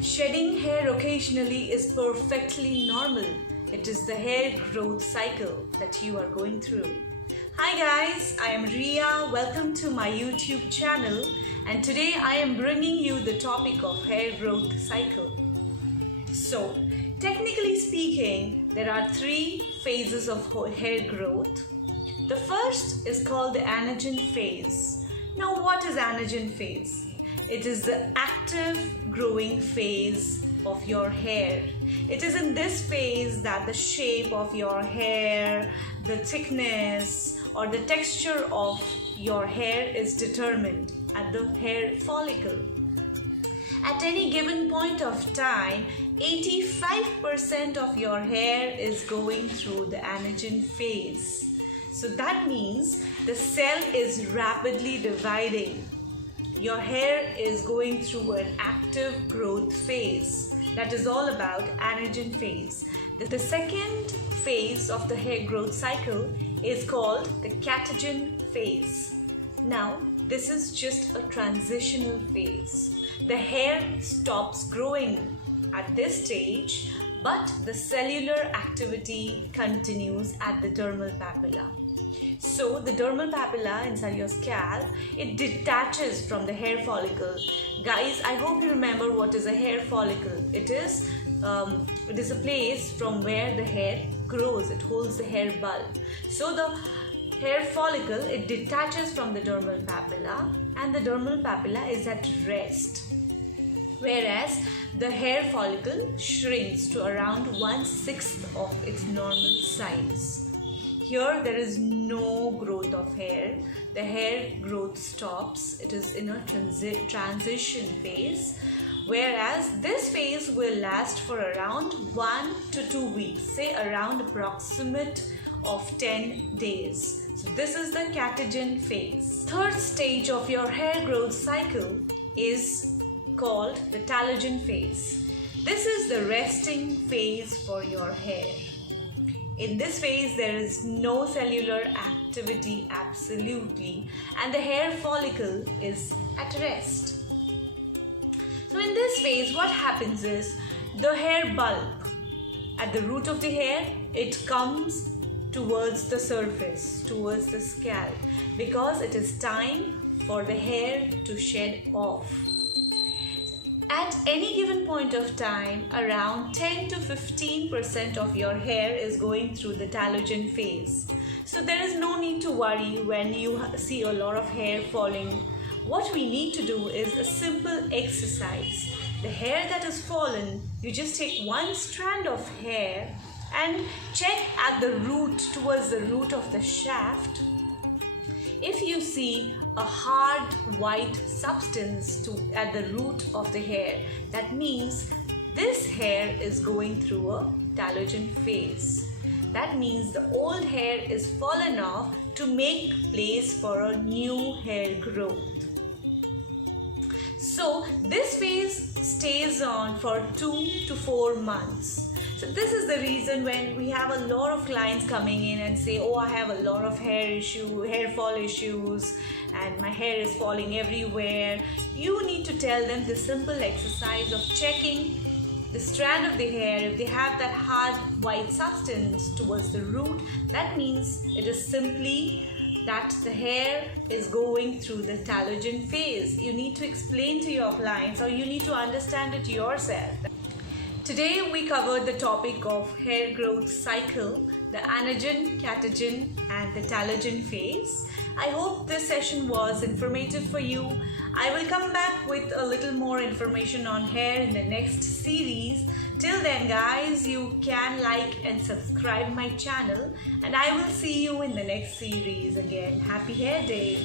Shedding hair occasionally is perfectly normal. It is the hair growth cycle that you are going through. Hi guys, I am Ria. Welcome to my YouTube channel, and today I am bringing you the topic of hair growth cycle. So, technically speaking, there are 3 phases of hair growth. The first is called the Anagen phase. Now, what is Anagen phase? It is the active growing phase of your hair. It is in this phase that the shape of your hair, the thickness or the texture of your hair is determined at the hair follicle. At any given point of time, 85% of your hair is going through the anagen phase. So that means the cell is rapidly dividing. Your hair is going through an active growth phase. That is all about anagen phase. The second phase of the hair growth cycle is called the Catagen phase. Now, this is just a transitional phase. The hair stops growing at this stage, but the cellular activity continues at the dermal papilla. So the dermal papilla inside your scalp, it detaches from the hair follicle. Guys, I hope you remember what is a hair follicle. It is a place from where the hair grows. It holds the hair bulb. So the hair follicle, it detaches from the dermal papilla, and the dermal papilla is at rest. Whereas the hair follicle shrinks to around 1/6 of its normal size. Here there is no growth of hair. The hair growth stops. It is in a transition phase. Whereas this phase will last for around 1 to 2 weeks, say around approximate of 10 days. So this is the Catagen phase. Third stage of your hair growth cycle is called the Talogen phase. This is the resting phase for your hair. In this phase, there is no cellular activity absolutely, and the hair follicle is at rest. So in this phase, what happens is the hair bulb at the root of the hair, it comes towards the surface, towards the scalp, because it is time for the hair to shed off. At any given point of time, around 10 to 15% of your hair is going through the Talogen phase. So there is no need to worry when you see a lot of hair falling. What we need to do is a simple exercise. The hair that has fallen, you just take one strand of hair and check at the root, towards the root of the shaft. If you see a hard white substance at the root of the hair, that means this hair is going through a Talogen phase. That means the old hair is fallen off to make place for a new hair growth. So this phase stays on for 2 to 4 months. So this is the reason when we have a lot of clients coming in and say, oh, I have a lot of hair fall issues, and my hair is falling everywhere. You need to tell them the simple exercise of checking the strand of the hair. If they have that hard white substance towards the root, that means it is simply that the hair is going through the Talogen phase. You need to explain to your clients, or you need to understand it yourself. Today we covered the topic of hair growth cycle, the Anagen, Catagen and the Talogen phase. I hope this session was informative for you. I will come back with a little more information on hair in the next series. Till then guys, you can like and subscribe my channel, and I will see you in the next series again. Happy Hair Day!